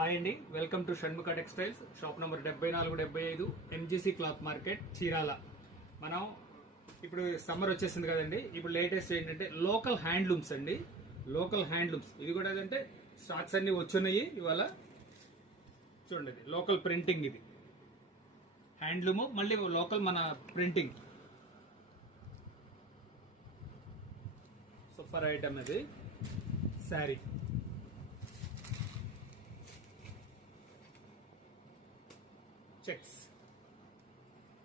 Hi అండి, welcome to Shanmukha textiles. Shop number 7475 MGC cloth market, Chirala. మనం ఇప్పుడు సమ్మర్ వచ్చేసింది కదండి. ఇప్పుడు లేటెస్ట్ ఏంటంటే లోకల్ హ్యాండ్లూమ్స్ అండి. లోకల్ హ్యాండ్లూమ్స్ ఇది కూడా ఏంటంటే స్టాక్స్ అన్ని వచ్చున్నాయి ఇవాళ. చూడండి, ఇది లోకల్ ప్రింటింగ్, ఇది హ్యాండ్లూమ్, మళ్ళీ లోకల్ మన ప్రింటింగ్. సూపర్ ఐటమ్ ఇది. శారీ చెక్స్.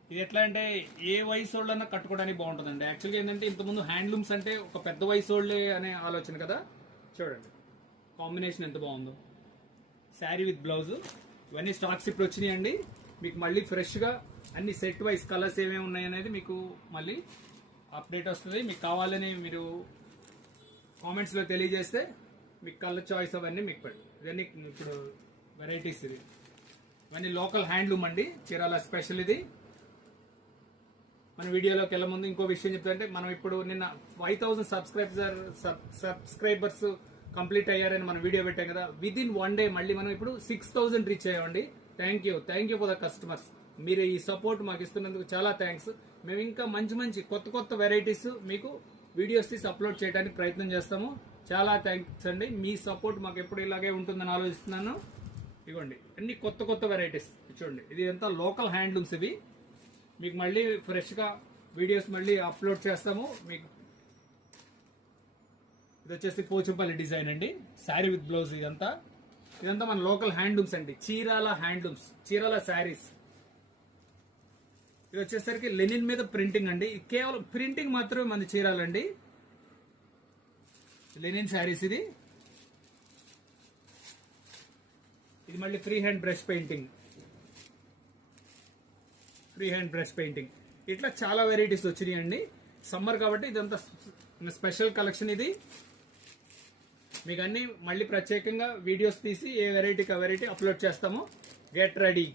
ఇది ఎట్లా అంటే ఏ వయసు వాళ్ళన్నా కట్టుకోవడానికి బాగుంటుందండి. యాక్చువల్గా ఏంటంటే ఇంతకుముందు హ్యాండ్లూమ్స్ అంటే ఒక పెద్ద వయసు వాళ్ళే అనే ఆలోచన కదా. చూడండి కాంబినేషన్ ఎంత బాగుందో. Sari with blouse. ఇవన్నీ స్టాక్స్ ఇప్పుడు వచ్చినాయండి. మీకు మళ్ళీ ఫ్రెష్గా అన్ని సెట్ వైజ్ కలర్స్ ఏమేమి ఉన్నాయనేది మీకు మళ్ళీ అప్డేట్ వస్తుంది. మీకు కావాలని మీరు కామెంట్స్లో తెలియజేస్తే మీకు కలర్ చాయిస్ అవన్నీ మీకు పెట్టి. ఇవన్నీ ఇప్పుడు వెరైటీస్. ఇది ఇవన్నీ లోకల్ హ్యాండ్లూమ్ అండి, చీరాల స్పెషల్. ఇది మన వీడియోలోకి వెళ్ళే ముందు ఇంకో విషయం చెప్తారంటే, మనం ఇప్పుడు నిన్న 5000 సబ్స్క్రైబర్స్ కంప్లీట్ అయ్యారని మనం వీడియో పెట్టాం కదా. విత్ ఇన్ 1 డే మళ్ళీ మనం ఇప్పుడు 6000 రీచ్ అయ్యామండి. Thank you for the customers. మీరు ఈ సపోర్ట్ మాకు ఇస్తున్నందుకు చాలా థ్యాంక్స్. మేము ఇంకా మంచి కొత్త వెరైటీస్ మీకు వీడియోస్ తీసి అప్లోడ్ చేయడానికి ప్రయత్నం చేస్తాము. చాలా థ్యాంక్స్ అండి. మీ సపోర్ట్ మాకు ఎప్పుడు ఇలాగే ఉంటుందని ఆలోచిస్తున్నాను. ఇవ్వండి అన్ని కొత్త వెరైటీస్. చూడండి, ఇది అంతా లోకల్ హ్యాండ్లూమ్స్. ఇవి మీకు మళ్ళీ ఫ్రెష్గా వీడియోస్ మళ్ళీ అప్లోడ్ చేస్తాము. మీకు ఇది వచ్చేసి పోచంపల్లి డిజైన్ అండి, శారీ విత్ బ్లౌజ్. ఇదంతా మన లోకల్ హ్యాండ్లూమ్స్ అండి, చీరాల హ్యాండ్లూమ్స్, చీరాల శారీస్. ఇది వచ్చేసరికి లెనిన్ మీద ప్రింటింగ్ అండి. కేవలం ప్రింటింగ్ మాత్రమే మన చీరాలండి. లెనిన్ శారీస్. ఇది మళ్ళీ ఫ్రీ హ్యాండ్ బ్రష్ పెయింటింగ్. ఇట్లా చాలా వెరైటీస్ వచ్చినాయి అండి. సమ్మర్ కాబట్టి ఇదంతా స్పెషల్ కలెక్షన్. ఇది మీకు అన్ని మళ్ళీ ప్రత్యేకంగా వీడియోస్ తీసి ఏ వెరైటీకి ఆ వెరైటీ అప్లోడ్ చేస్తాము. Get ready.